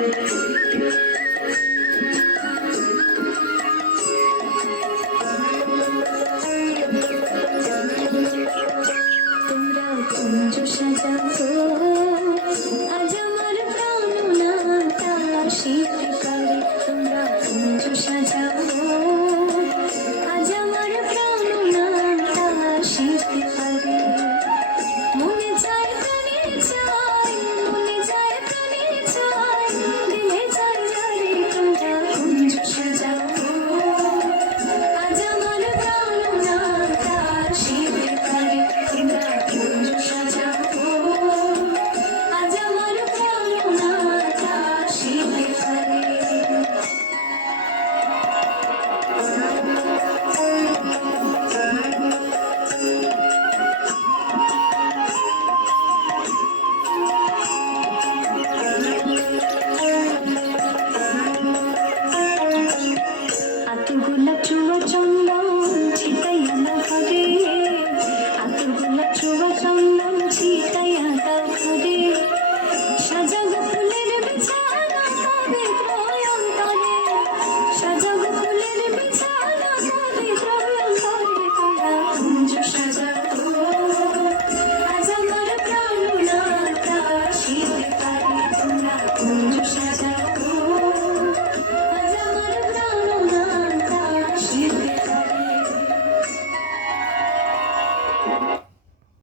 আজ আমার প্রাণ না তার শিল্পী তোমরা তুমি সাজাও